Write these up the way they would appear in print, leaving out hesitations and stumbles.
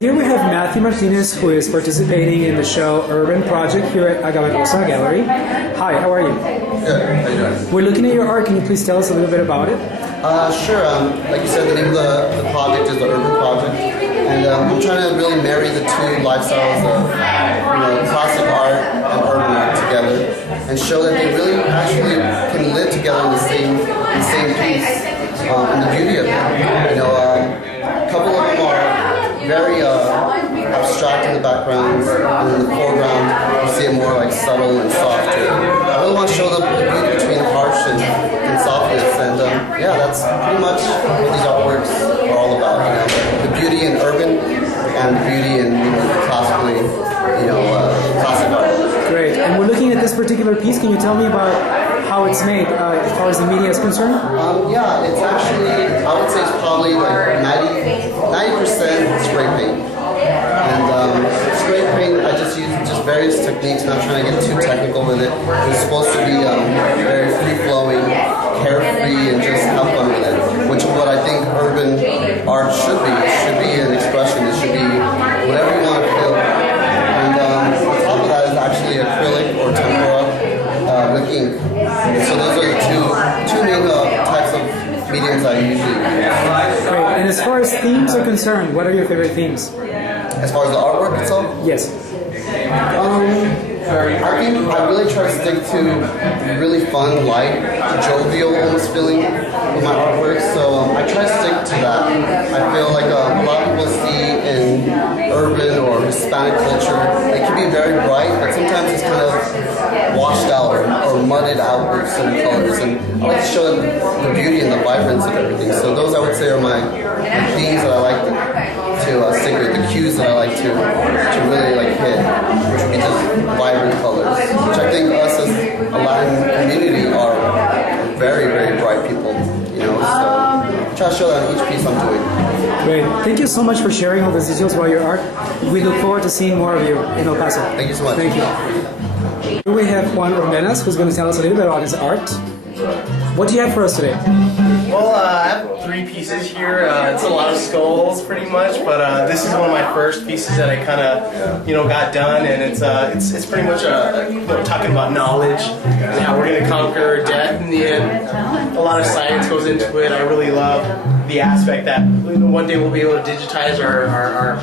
Here we have Matthew Martinez, who is participating in the show Urban Project here at Agave Rosa Gallery. Hi, how are you? Good, how are you doing? We're looking at your art. Can you please tell us a little bit about it? Sure. Like you said, the name of the project is the Urban Project, and I'm trying to really marry the two lifestyles of classic art and urban art together, and show that they really actually can live together in the same piece, and the beauty of it. A couple of them are very abstract in the background, and in the foreground you see it more like subtle and soft. I really want to show the beauty between harsh and softness, and yeah, that's pretty much what these artworks are all about. The beauty in urban and the beauty in classically, classic art. Great. And we're looking at this particular piece. Can you tell me about how it's made as far as the media is concerned? Yeah, it's actually, I would say it's probably like 90% spray paint. And spray paint, I just use various techniques, not trying to get too technical with it. It's supposed to be very free-flowing, carefree, and just have fun with it, which is what I think urban art should be. It should be an expression. It should be whatever you want to feel. And on top of that is actually acrylic or tempera with ink. So those are the two main types of mediums I usually use. Great. And as far as themes are concerned, what are your favorite themes? As far as the artwork itself? Yes. I think I really try to stick to really fun, light, jovial almost feeling with my artwork, so I try to stick to that. I feel like a lot of people see in urban or Hispanic culture, it can be very bright, but sometimes it's kind of washed out or mudded out with certain colors, and I like to show the beauty and the vibrance of everything. So those I would say are my themes that I like to stick with, the cues that I like to really hit, which would be just vibrant colors, which I think us as a Latin community are very, very bright people, so I try to show that in each piece I'm doing. Great. Thank you so much for sharing all these details about your art. We look forward to seeing more of you in El Paso. Thank you so much. Thank you. Here we have Juan Ordenas, who's going to tell us a little bit about his art. What do you have for us today? Well, I have 3 pieces here. It's a lot of skulls, pretty much, but this is one of my first pieces that I kind of, got done, and it's pretty much talking about knowledge and how we're going to conquer death in the end. A lot of science goes into it. I really love the aspect that one day we'll be able to digitize our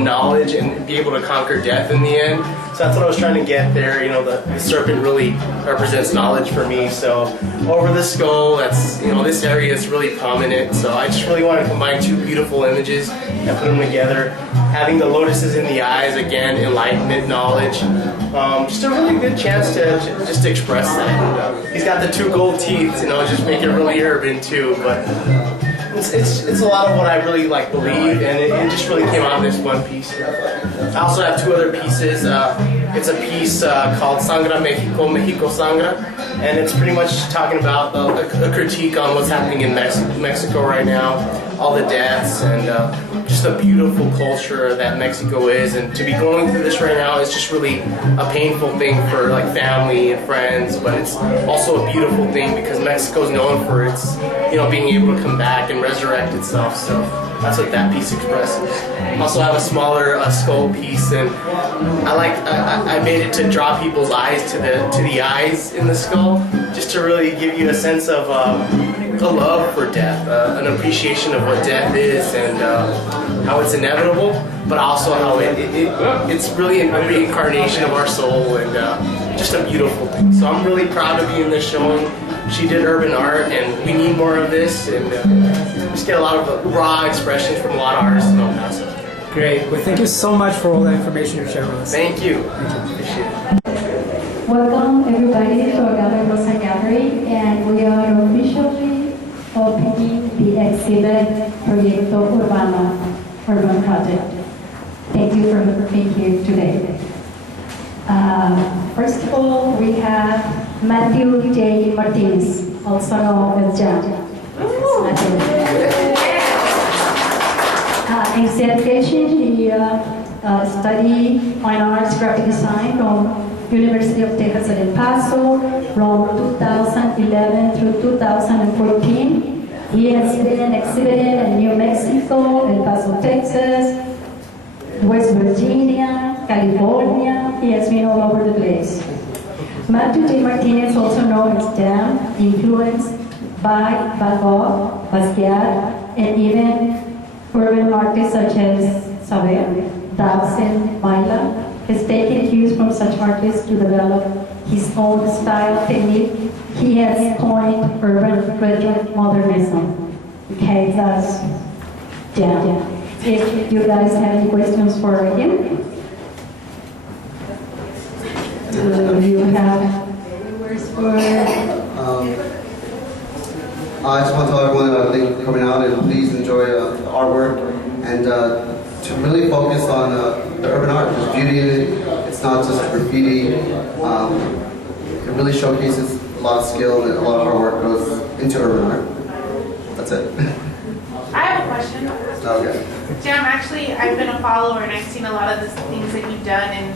knowledge and be able to conquer death in the end. So that's what I was trying to get there. The serpent really represents knowledge for me. So over the skull, that's this area is really prominent. So I just really want to combine 2 beautiful images and put them together. Having the lotuses in the eyes, again, enlightenment, knowledge. Just a really good chance to just express that. He's got the 2 gold teeth, just make it really urban too. But it's a lot of what I really believe, and it just really came out of this one piece here. I also have 2 other pieces. It's a piece called Sangra Mexico, Mexico Sangra, and it's pretty much talking about a critique on what's happening in Mexico right now, all the deaths, and just the beautiful culture that Mexico is. And to be going through this right now is just really a painful thing for family and friends, but it's also a beautiful thing because Mexico is known for its being able to come back and resurrect itself. So that's what that piece expresses. I also have a smaller skull piece, and I made it to draw people's eyes to the eyes in the skull, just to really give you a sense of a love for death, an appreciation of what death is and how it's inevitable, but also how it's really a reincarnation of our soul, and just a beautiful thing. So I'm really proud to be in this showing. she did urban art, and we need more of this, and just get a lot of raw expressions from a lot of artists in El Paso. Great. Well, thank you so much for all that information you're sharing with us. Thank you. Appreciate it. Welcome everybody to Agave Rosa Gallery, and we are officially opening the exhibit Proyecto Urbano, Urban Project. Thank you for being here today. First of all, we have Matthew J. Martinez, also known as Jam. In education, he studied fine arts, graphic design from University of Texas at El Paso from 2011 through 2014. He has been exhibited in New Mexico, El Paso, Texas, West Virginia, California. He has been all over the place. Matthew J. Martinez, also known as Jam, influenced by Van Gogh, Basquiat, and even urban artists such as Saber, Dawson, Myla, has taken cues from such artists to develop his own style technique. He has coined urban retro modernism. Okay, that's Jam. If you guys have any questions for him, do you have any words for? I just want to tell everyone thank you for coming out, and please enjoy the artwork, and to really focus on the urban art. There's beauty in it. It's not just graffiti. It really showcases a lot of skill, and a lot of hard work goes into urban art. That's it. I have a question. Okay. Jam, actually, I've been a follower and I've seen a lot of the things that you've done, and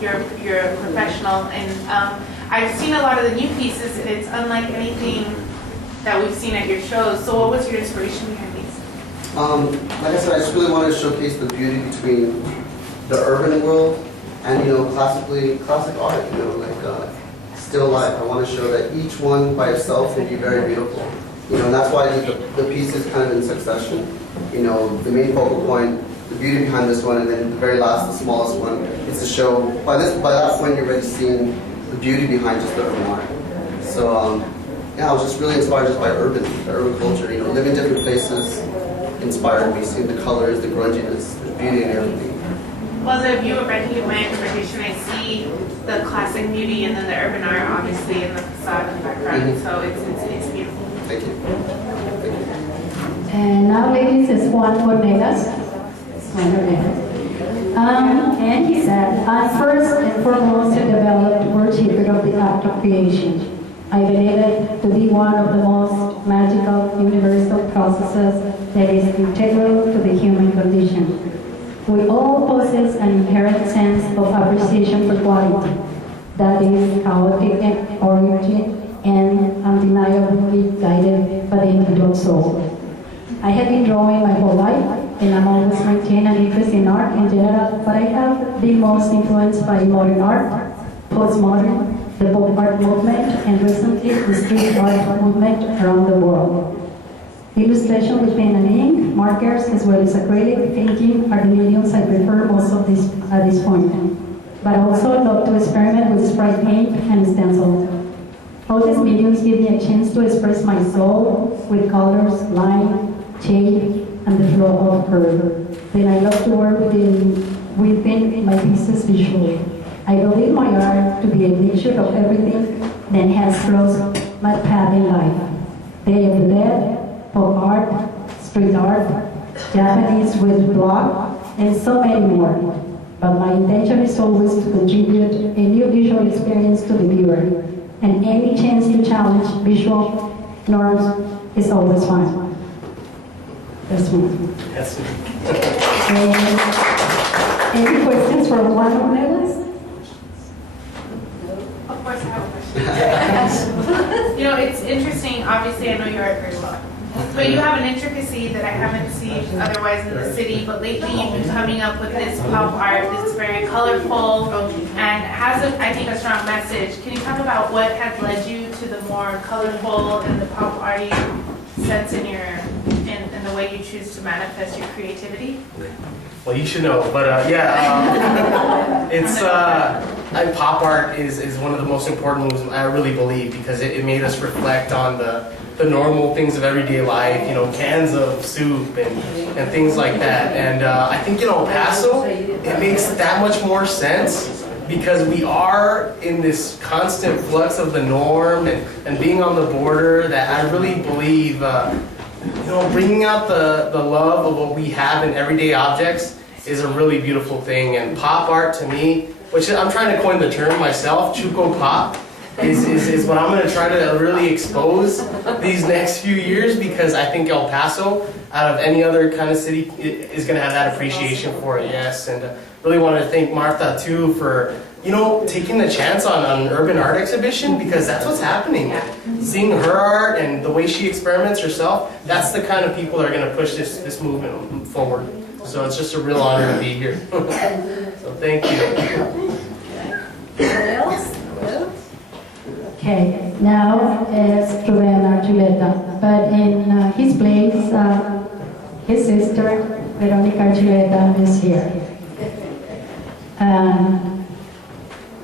you're a professional, and I've seen a lot of the new pieces, and it's unlike anything that we've seen at your shows. So what was your inspiration behind these? Like I said, I just really wanted to showcase the beauty between the urban world and, classic art, like still life. I want to show that each one by itself can be very beautiful. And that's why I did the pieces kind of in succession. The main focal point, the beauty behind this one, and then the very last, the smallest one, is to show, by that point you're already seeing the beauty behind just the urban art. So, I was just really inspired just by the urban culture. Living in different places inspired me, seeing the colors, the grunginess, the beauty and everything. Well, as a viewer, by my interpretation, I see the classic beauty and then the urban art, obviously, in the facade and the background. So it's beautiful. Thank you. And now, ladies, is Juan Cornegas. And he said, I'm first and foremost a developed worshipper of the act of creation. I believe it to be one of the most magical, universal processes that is integral to the human condition. We all possess an inherent sense of appreciation for quality that is chaotic in origin and undeniably guided by the individual soul. I have been drawing my whole life, and I'm always maintained an interest in art in general, but I have been most influenced by modern art, postmodern, the pop art movement, and recently the street art movement around the world. Illustration with pen and ink, markers, as well as acrylic painting are the mediums I prefer most of this at this point. But I also love to experiment with spray paint and stencils. All these mediums give me a chance to express my soul with colors, line, shade, and the flow of curve. Then I love to work within my pieces visually. I believe my art to be a mixture of everything that has crossed my path in life. Day of the Dead, pop art, street art, Japanese with block, and so many more. But my intention is always to contribute a new visual experience to the viewer, and any chance to challenge visual norms is always fun. That's me. Yes. Any questions for Juan Cornegas? Of course, I have a question. It's interesting. Obviously, I know your art very well. But you have an intricacy that I haven't seen otherwise in the city, but lately you've been coming up with this pop art that's very colorful and has, I think, a strong message. Can you talk about what has led you to the more colorful and the pop arty sense in the way you choose choose to manifest your creativity? Well, you should know, but it's pop art is one of the most important moves, I really believe, because it made us reflect on the normal things of everyday life, cans of soup and things like that. And I think in El Paso, it makes that much more sense because we are in this constant flux of the norm and being on the border, that I really believe bringing out the love of what we have in everyday objects is a really beautiful thing. And pop art to me, which I'm trying to coin the term myself, Chuco Pop, is what I'm going to try to really expose these next few years, because I think El Paso, out of any other kind of city, is going to have that appreciation for it, yes. And really wanted to thank Martha too for taking the chance on an urban art exhibition, because that's what's happening. Seeing her art and the way she experiments herself, that's the kind of people that are going to push this movement forward. So it's just a real honor to be here. So thank you. Okay, now it's Urbano Archuleta, but in his place, his sister, Veronica Archuleta, is here.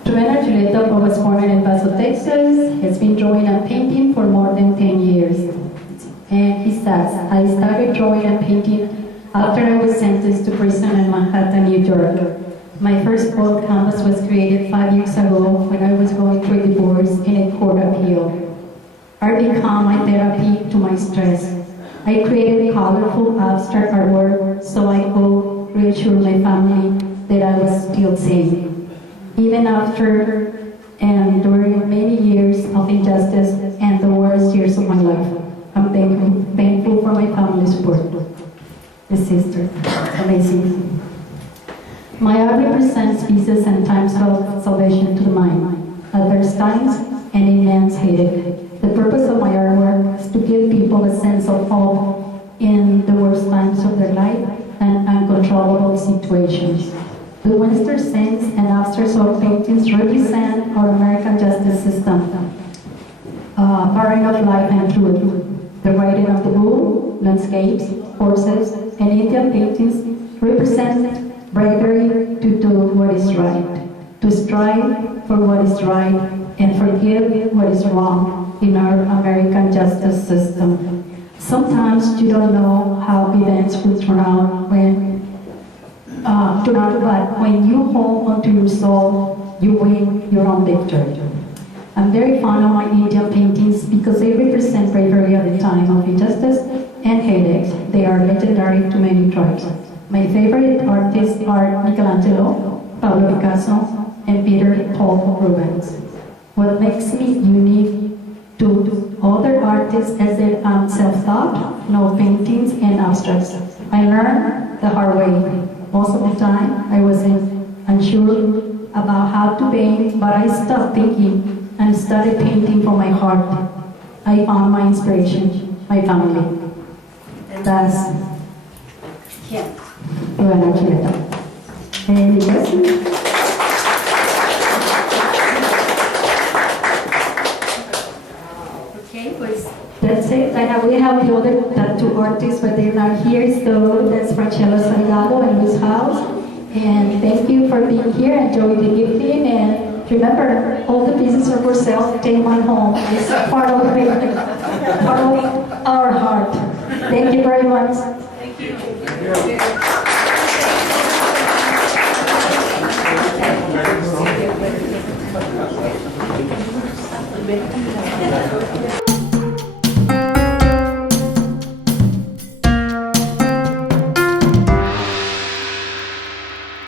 Urbano Archuleta was born in El Paso, Texas. Has been drawing and painting for more than 10 years. And he says, I started drawing and painting after I was sentenced to prison in Manhattan, New York. My first oil canvas was created 5 years ago when I was going through a divorce in a court appeal. Art became my therapy to my stress. I created colorful abstract artwork so I could reassure my family that I was still sane. Even after and during many years of injustice and the worst years of my life, I'm thankful for my family's support. The sister, amazing. My art represents pieces and times of salvation to the mind, others times and immense hate. The purpose of my artwork is to give people a sense of hope in the worst times of their life and uncontrollable situations. The Winster scenes and abstract oil paintings represent our American justice system, pattern of life and truth. The writing of the bull, landscapes, horses, and Indian paintings represent bravery to do what is right, to strive for what is right, and forgive what is wrong in our American justice system. Sometimes you don't know how events will turn out, but when you hold onto your soul, you win your own victory. I'm very fond of my Indian paintings because they represent bravery at a time of injustice and headaches. They are legendary to many tribes. My favorite artists are Michelangelo, Pablo Picasso, and Peter Paul Rubens. What makes me unique to other artists is that I'm self-taught, no paintings and abstracts. I learned the hard way. Most of the time, I was unsure about how to paint, but I stopped thinking and started painting from my heart. I found my inspiration, my family. That's Urbano Archuleta. Any questions? Okay, pues that's it. We have the other tattoo artists, but they're not here, so that's Marcelo Salgado and Luis House. And thank you for being here. Enjoy the gifting, and remember, all the pieces are for sale. Take one home. It's part of our heart. Thank you very much. Thank you.